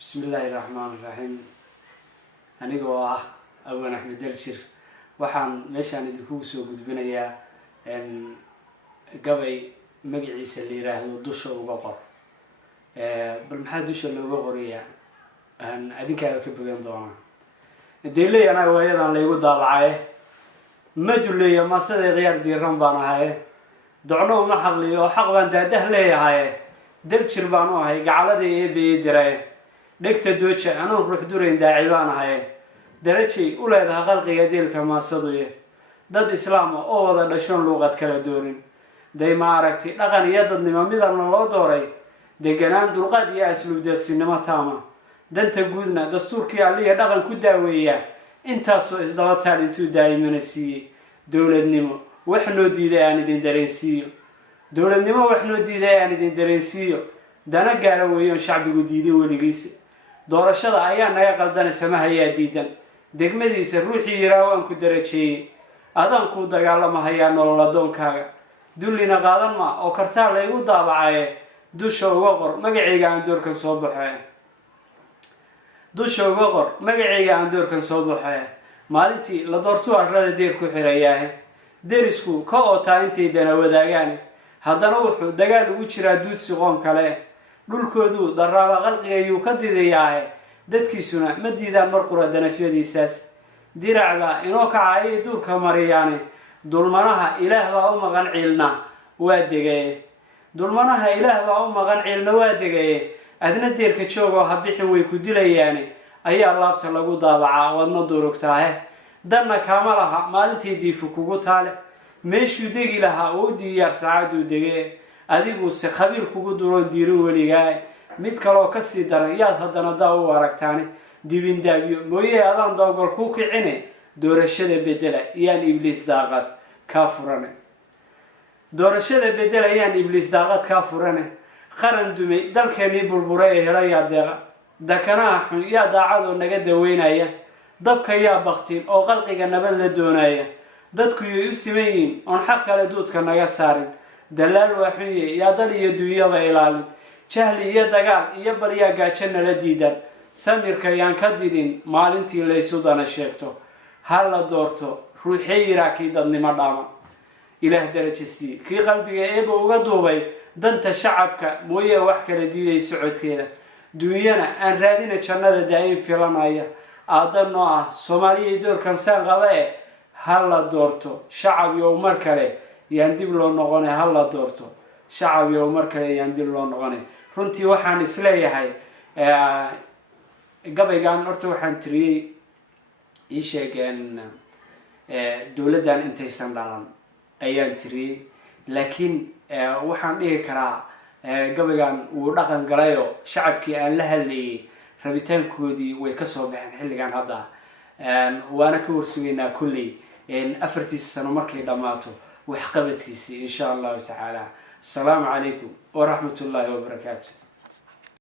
بسم الله الرحمن الرحيم. أنا جوا أبو أحمد الشر وحن مشان الدكوس وجدبنا إن قبي مجلس اللي راه دوش وقر بالمحل دوش اللي وقرية أن أديك كبرين ضانا دليل أنا ويانا اللي يقول ضالعه ما دليل ما صدق غير ديران بانا هاي دعناه ما حقلي وحق بان ده ليه هاي دل شربانو هاي قاعد ذي بيدري دكتور دوتش أنا بروح دورين داعبان هاي درجي أولادها خلق يديل كما صدويه ضد إسلام أو ضد لشون لغة كلا دورين داي ما عرفتي لقن يدد نما مذا من الله دوري دي جنان دلقات يا أسلوب دير سينما تاما دنت جودنا دستور كي عليه لقن كداوية أنت سو إصدارات هالنتو دايما السي دولة نما وإحنا دي يعني دين دريسيو دولة نما وإحنا دي يعني دين دريسيو دنا جارويون شعبي جديدي ولقيس doorashada ayaa naga qaldan samahayaa diidan degmadiisa ruuxii yiraawaan ku darajay adan ku dagaalamahayaa nolol adoonkaaga dullina qaadan ma oo kartaa la igu daabacay dusha uga qor magacayga aan doorkan soo baxay dusha uga qor magacayga aan doorkan soo baxay maalintii la doorto arrada deer ku xirayaa derisku ka oota intay dana wadaagaan haddana wuxuu dagaal ugu jiraa duudsi qoon kale dhulkoodu daraaba qalqiga ayuu ka didayaa dadkiisuna ma diidaan mar qura danafyadiisaas diracba inoo kacay duurka mariyaane dulmanaha ilaah baa u maqan ciilna waa degay dulmanaha ilaah baa u maqan ciilna waa degay adna deerka joogo ha bixin way ku dilayaan ayaa laabta lagu daabacaa wadna durugtaahe danna kaama laha maalintii diifu kugu taale meeshuu degi lahaa oo diyaar saacadu degay adigu si khabiir kugu duroon diirin weligaa mid kale oo ka sii daran yaad haddana daa u aragtaane dibin daabiyo mooyee adaan doogol ku kicine doorashada bedela iyaan ibliis daaqad kaa furane doorashada bedela iyaan ibliis daaqad kaa furane qaran dumay dalkeenii burbura ee helayaa deeqa dakanaha xun yaa daacadoo naga daweynaya dabka yaa baktiin oo qalqiga nabad la doonaya dadku yay u siman yihiin oon xaq kale duudka naga saarin dalaal waaxuye yaa dal iyo dunyaba ilaalin jahli iyo dagaal iyo balyaa gaajo nala diidan samirka yaan ka didin maalintii laysu dana sheegto ha la doorto ruuxee yiraa kii dadnimo dhaama ilaah darajo sii kii qalbiga eeba uga duubay danta shacabka mooyee wax kala diiday socodkeeda dunyana aan raadina jannada daa'im filanaya aadan noo ah soomaaliya doorkan saan qaba ha la doorto shacab iyo mar kale yaan dib loo noqonay ha la doorto shacab iyo mar kale yaan dib loo noqonay runtii waxaan isleeyahay gabaygan horta waxaan tiriyay ii sheegeen dowladdan intaysan dhalan ayaan tiriyay laakiin waxaan dhihi karaa gabaygan wuu dhaqan galayo shacabkii aan la hadlayay rabitaankoodii way ka soo baxeen xilligan hadda waana ka warsugaynaa kulley 4 sano markay dhamaato وحقبتكيسي إن شاء الله تعالى. السلام عليكم ورحمة الله وبركاته.